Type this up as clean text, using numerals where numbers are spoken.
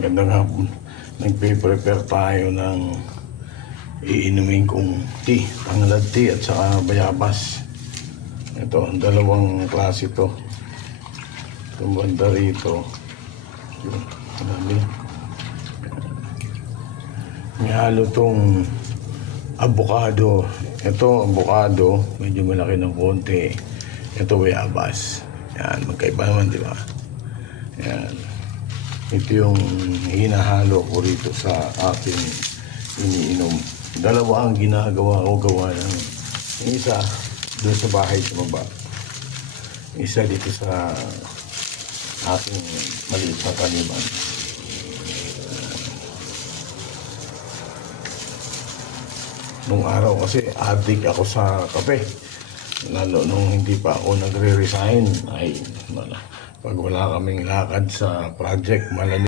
Gandang hapon. Nagpe-prepare tayo ng iinumin kong tea, tanglad tea at saka bayabas. Ito, dalawang klase ito. Itong banda rito. May halo itong avocado. Ito, avocado, medyo malaki ng konti. Ito, bayabas. Yan, magkaiba naman, di ba? Yan. Ito yung hinahalo ko rito sa aking iniinom. Dalawa ang ginagawa ko, gawa ng isa doon sa bahay sa baba. Isa dito sa aking maliit na taniman. Nung araw kasi addict ako sa kape. Lalo nung hindi pa ako nagre-resign ay pag wala kaming lakad sa project, malamig.